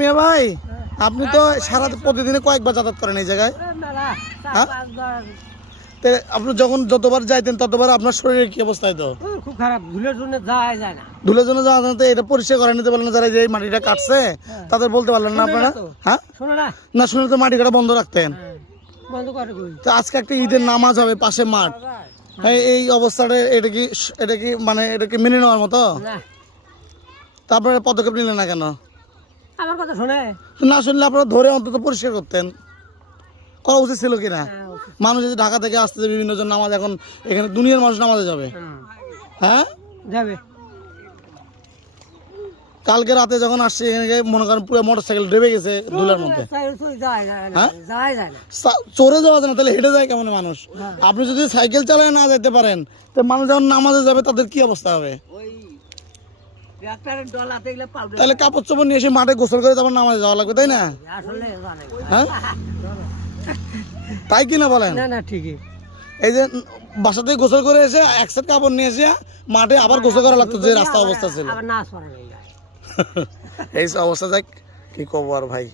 মিয়া ভাই, আপনি তো সারা প্রতিদিনে কয়েকবার যাতায়াত করেন এই জায়গায়? আপনি যখন যতবার যাইতেন ততবার আপনার শরীরের কি অবস্থা হতো? খুব খারাপ, ধুলের জন্য যাওয়া যায় না। ধুলের জন্য যাওয়া যায় না, তো এটা পরিষ্কার করে নিতে পারলেন না? যারা যে মাটিটা কাটছে তাদের বলতে পারলেন না আপনারা? হ্যাঁ, না শুনে তো মাটি কাটা বন্ধ রাখতেন। তো আজকে একটা ঈদের নামাজ হবে, পাশে মাঠ, এই অবস্থাটা এটা কি মানে এটা কি মেনে নেওয়ার মতো? তারপরে পদক্ষেপ নিলেন না কেন? আমার কথা শুনে না শুনলে আপনারা ধরে অন্তত পরিষ্কার করতেন, করা উচিত ছিল কিনা? মানুষ যে ঢাকা থেকে আসতেছে বিভিন্ন জন নামাজ, এখন এখানে দুনিয়ার মানুষ নামাজে যাবে। হ্যাঁ যাবে। কালকে রাতে যখন আসছে এখানে মনে করেন পুরো মোটরসাইকেল ডেবে গেছে ধুলার মধ্যে। চড়ে যাওয়া যায় না, তাহলে হেঁটে যায় কেমন মানুষ? আপনি যদি সাইকেল চালায় না যেতে পারেন, তো মানুষ যখন নামাজে যাবে তাদের কি অবস্থা হবে? তাহলে কাপড় চোপড় নিয়ে এসে মাঠে গোসল করে তারপর নামাজে যাওয়া লাগবে, তাই না? হ্যাঁ, তাই কিনা বলেন? ঠিকই। এই যে বাসা থেকে গোসল করে এসে এক সেট কাপড় নিয়ে এসে মাঠে আবার গোসল করা লাগতো, যে রাস্তা অবস্থা ছিল। এই অবস্থা, যাক কি করবো আর ভাই।